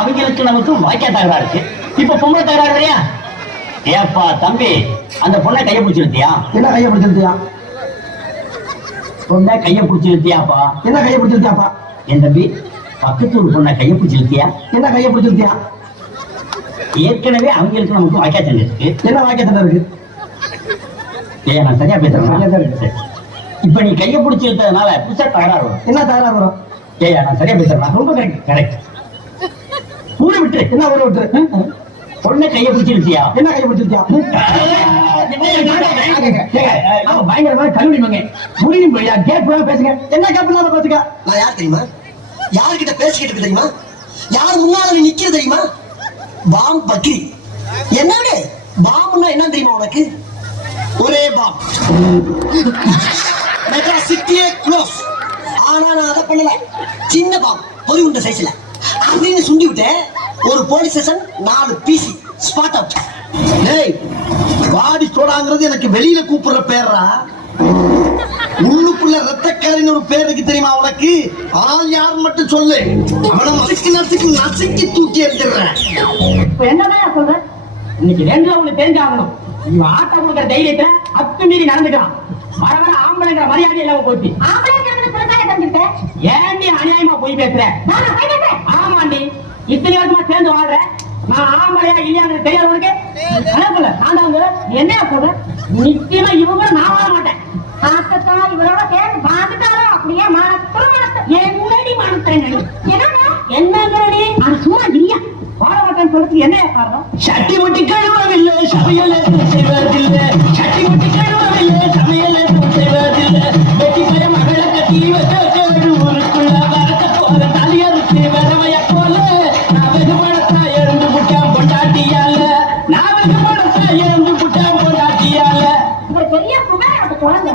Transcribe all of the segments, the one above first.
அவங்களுக்கு நமக்கு வாய்க்கா தகராறு இருக்கு. இப்ப பொம்பளை தகராறு இல்லையா? ஏப்பா தம்பி, அந்த பொண்ணை கைய பிடிச்சிருத்தியா? என்ன கைய பிடிச்சிருத்தியா? பொண்ணை கைய பிடிச்சிருத்தியாப்பா? என்ன கைய பிடிச்சிருத்தியாப்பா? என் தம்பி, பக்கத்து ஒரு பொண்ணை கைய பிடிச்சிருத்தியா? என்ன கைய பிடிச்சிருத்தியா? ஏற்கனவே அவங்களுக்கு நமக்கு வாய்க்கா தண்ணி இருக்கு. என்ன வாய்க்கா தண்ணி இருக்கு? ஏன் நான் சரியா பேசுறேன்? இப்ப நீ கைய பிடிச்சிருந்ததுனால புதுசா தகராறு வரும். என்ன தகராறு வரும்? ஏயா நான் சரியா பேசுறேன்? ரொம்ப கரெக்ட். ஊரை விட்டு என்ன ஊரை விட்டு? பொண்ணை கைய பிடிச்சிருத்தியா? என்ன கைய பிடிச்சிருத்தியா? பயங்கரமான கல்லூரி மங்க புரியும் போயா? கேட்பா பேசுங்க. என்ன கேட்பா பேசுங்க? நான் யார் தெரியுமா? யாருக்கிட்ட பேசிக்கிட்டு இருக்கு தெரியுமா? யார் முன்னால நீ நிக்கிற தெரியுமா? பாம் பக்ரி. என்னோட பாம்னா என்ன தெரியுமா உனக்கு? ஒரே பாம். மெட்ராஸ் சிட்டியே க்ளோஸ். ஆனா நான் அதை பண்ணல. சின்ன பாம், பொறி உண்ட சைஸ்ல அப்படின்னு சுண்டி விட்டேன். ஒரு போலீஸ் ஸ்டேஷன் 4 பிசி ஸ்பாட் அவுட். டேய், வாடி சோடாங்கிறது எனக்கு வெளியில கூப்பிடுற பேரா? உள்ளுக்குள்ள ரத்தக்காரின்னு ஒரு பேர் இருக்கு தெரியுமா உனக்கு? ஆள் யார் மட்டும் சொல்லு. அவனை நசுக்கி தூக்கி எறிஞ்சிடுறேன். இப்ப என்னதான் சொல்ற? இன்னைக்கு ரெண்டுல உங்களுக்கு தெரிஞ்சாகணும். இவன் ஆட்டா கொடுக்குற தைரியத்துல அத்துமீறி நடந்துக்கிறான். வர வர ஆம்பளைங்கிற மரியாதை இல்லாம போச்சு. ஏண்டி அநியாயமா போய் பேசுற? ஆமாண்டி, இத்தனை வருஷமா சேர்ந்து வாழ்ற. நான் ஆம்பளையா இல்லையான்னு தெரியாது உனக்கு? அனுப்பல நான் என்ன சொல்ற? நிச்சயமா இவங்க நான் வாழ மாட்டேன். இவரோட சேர்ந்து வாழ்ந்துட்டாலும் அப்படியே என்னடி மனத்தேன் என்னடி அது சும்மா இல்லையா? வாழ மாட்டேன்னு சொல்றதுக்கு என்ன காரணம்? சட்டி முட்டி கழுவவில்லை, சமையல் செய்வதில்லை. சட்டி முட்டி கழுவவில்லை, சமையல் செய்வதில்லை. வெட்டி பய மகளை கட்டி ஊருக்குள்ள வரக்க போற தலையறுத்து வரவைய போல நான் வெகுமணத்தா இருந்து புட்டான் பொண்டாட்டியால. நான் வெகுமணத்தா இருந்து புட்டான் பொண்டாட்டியால. இந்த பெரிய புகாரோட குழந்தை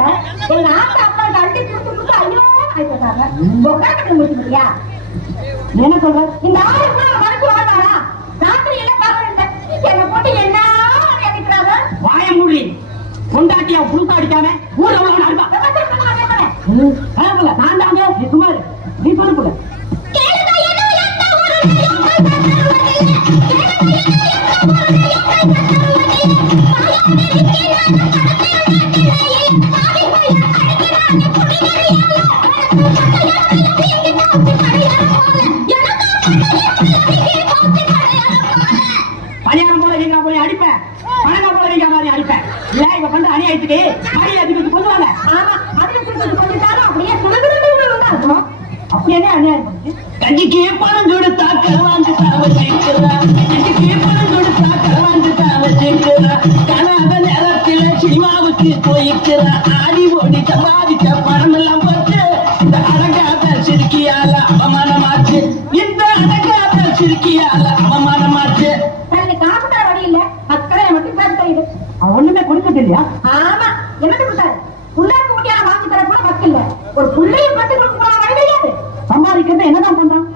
எங்க ஆத்தா அப்பா அள்ளி கொடுத்து ஐயோ ஆயிட்டாங்க. உட்காந்து முடிச்சுக்கிறியா? என்ன சொல்ற? இந்த ஆளு கூட மனசு வாழ்வாரா? ராத்திரி எல்லாம் பாக்குறேன். என்ன போட்டு என்ன நினைக்கிறாங்க? வாய மூடி. பொண்டாட்டியா புழுக்க அடிக்காம ஊர் அவ்வளவு அடிப்பா. நான் தாங்க நீ சுமார் நீ சொல்லுல. பணியாரம் போல நீங்க போய் அடிப்பேன், பணங்க போல நீங்க மாதிரி அடிப்பேன். இல்ல இவ வந்து அநியாயத்துக்கு அடியாத்துக்கு கொள்ளுவாங்க. ஆமா, அதுல கொஞ்சம் அப்படியே சுலபம். அப்படி என்ன அநியாயம் பண்ணுச்சு? கஞ்சிக்கு பணம் கொடுத்தா கலவாண்டு தாவ சேர்க்கிறா. கஞ்சிக்கு பணம் கொடுத்தா கலவாண்டு தாவ சேர்க்கிறா. கனாத நேரத்தில் சினிமாவுக்கு போயிருக்கிறா. ஆடி ஓடி சம்பாதிச்ச பணம் எல்லாம் போச்சு. இந்த அடங்காத சிறுக்கியால அவமானமாச்சு. இந்த அடங்காத சிறுக்கியால அவமானமாச்சு. தனக்கு காசு தர வழி இல்ல, மக்களை மட்டும் பேச தெரியுது. ஒண்ணுமே கொடுத்தது இல்லையா? ஆமா, என்னது கொடுத்தாரு? புள்ளைக்கு முட்டியான வாங்கி தர கூட வக்கு இல்ல. ஒரு புள்ளைய பட்டு கொடுக்க வழி கிடையாது. சம்பாதிக்கிறது என்னதான் பண்றான்?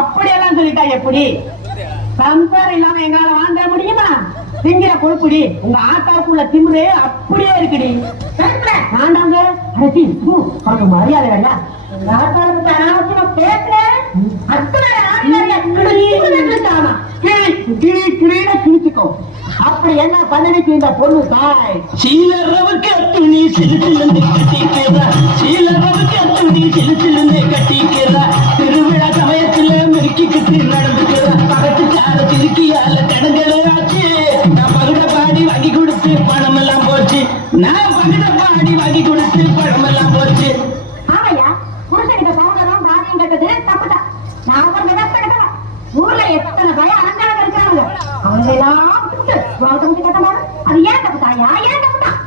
அப்படியெல்லாம் சொல்லிட்டா எப்படி? சம்சாரம் இல்லாம எங்களால வாழ்ந்துட முடியுமா? திங்கிற கொழுப்புடி உங்க ஆட்டாவுக்குள்ள திமுறே அப்படியே இருக்குடி. ஆண்டாங்க அரசி உனக்கு மரியாதை வேண்டா? ஆட்டாளுக்கு அனாவசியமா பேசுறேன். அத்தனை கிழிச்சுக்கோ. அப்படி என்ன பண்ணனைக்கு இந்த பொண்ணு தாய்? சீலரவுக்கு துணி சிலுசிலிருந்து கட்டிக்கிறா. சீலரவுக்கு துணி சிலுசிலிருந்து கட்டிக்கிறா. திருவிழா சமயத்துல மெருக்கிக்கிட்டு நடந்துக்கிறா. பகத்து சார திருக்கியால கடங்கல ஆச்சு. நான் பகுட பாடி வாங்கி கொடுத்து பணம் எல்லாம் போச்சு. நான் பகுட பாடி வாங்கி கொடுத்து பணம் எல்லாம் போச்சு. ஆமையா, புருஷனுக்கு பவுடரும் பாதியும் கட்டது தப்புதான். நான் ஒரு விதத்தை ஊர்ல எத்தனை பய அலங்காரம் இருக்கிறாங்க. அவங்க எல்லாம் கட்டமா அது ஏன் தப்பு தாயா? ஏன் தப்பு தான்?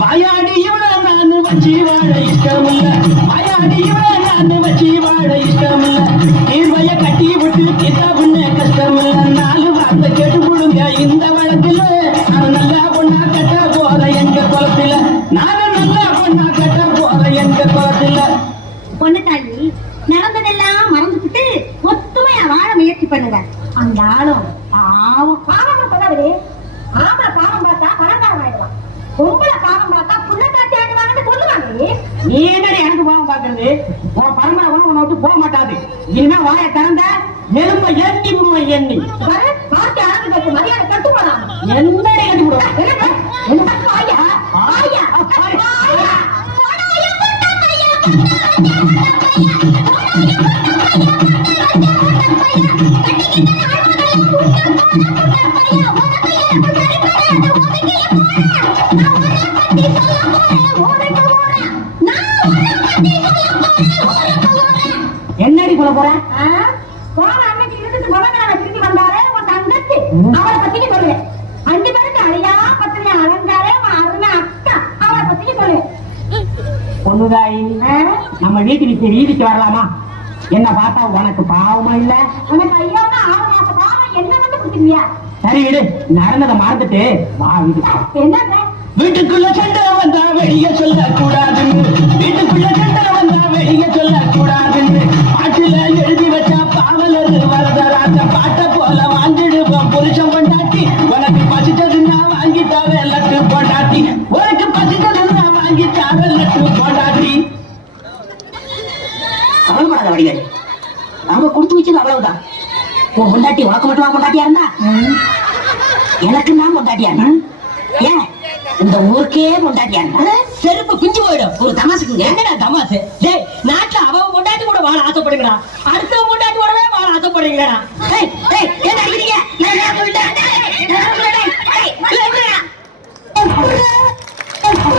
வாயாடி இவ்வளவு வச்சு வாழ இஷ்டம் இல்ல வாயாடியுமே நான் வச்சு வாழ இஷ்டம் இல்ல தீர்வைய கட்டி விட்டு கிட்டவுன்னு கஷ்டம் இல்ல 4 வார்த்தை கேட்டு கொடுங்க இந்த வழக்குல நான் நல்லா பொண்ணா கட்ட போற எங்க குளத்துல நானும் நல்லா பொண்ணா கட்ட போற எங்க குளத்துல. பொண்ணு தாயி நடந்ததெல்லாம் மறந்துட்டு ஒத்துமையா வாழ முயற்சி பண்ணுங்க. அந்த ஆளும் பாவம் பாவம் சொல்லாதே. ஆம்பளை பாவம் பார்த்தா பணக்காரன் ஆயிடுவான், பொம்பளை பாவம் பார்த்தா புள்ளக்காட்சி ஆயிடுவாங்கன்னு சொல்லுவாங்க. நீ என்னடி எனக்கு பாவம் பாக்குறது? உன் பரம்பரை உன்னை விட்டு போக மாட்டாது. இனிமே வாயை திறந்த எலும்ப எண்ணி உண்மை எண்ணி பார்த்து ஆரம்பிச்சு மரியாதை கட்டு போலாம். என்னடி கட்டி விடுவா என்னடி சொல்ல போற? போன அன்னைக்கு இருந்துட்டு பவன்களை திரும்பி வந்தாரே உன் தங்கச்சி, அவளை பத்திக்கு சொல்லு. 5 பேருக்கு அழியா பத்திரியா அலைஞ்சாரே உன் அருமை அக்கா, அவளை பத்திக்கு சொல்லு. பொண்ணுதாயி நம்ம வீட்டுக்கு வீதிக்கு வரலாமா? என்ன பார்த்தா உனக்கு பாவமா இல்ல? உனக்கு ஐயோன்னா 6 மாச பாவம் என்ன வந்து கொடுத்துருவியா? சரி விடு, நடந்ததை மறந்துட்டு வா வீட்டுக்கு. என்ன வீட்டுக்குள்ள சண்டை வந்தா வெளிய சொல்ல கூடாதுன்னு, வீட்டுக்குள்ள சண்டை வந்தா வெளிய சொல்ல கூடாதுன்னு பாட்டுல எழுதி வச்சா பாவலர் வரதராஜ பாட்ட போல வாங்கிடுவோம் புருஷன் பொண்டாட்டி. உனக்கு பசிச்சதுன்னா வாங்கி தர லட்டு பொண்டாட்டி, உனக்கு பசிச்சதுன்னா வாங்கி தர லட்டு பொண்டாட்டி. கவலைப்படாத வடிவேல், நாங்க கொடுத்து வச்சது அவ்வளவுதான். உன் பொண்டாட்டி உனக்கு மட்டுமா பொண்டாட்டியா இருந்தா? எனக்கு தான் பொண்டாட்டியா இருந்தா? ஏன் இந்த ஊருக்கே பொண்டாட்டியா இருந்தா? செருப்பு பிஞ்சு போயிடும். ஒரு தமாசுக்குங்க. என்னடா தமாசு? டேய், நாட்டுல அவன் பொண்டாட்டி கூட வாழ ஆசைப்படுங்கடா, அடுத்த பொண்டாட்டி கூடவே வாழ ஆசைப்படுறீங்களா?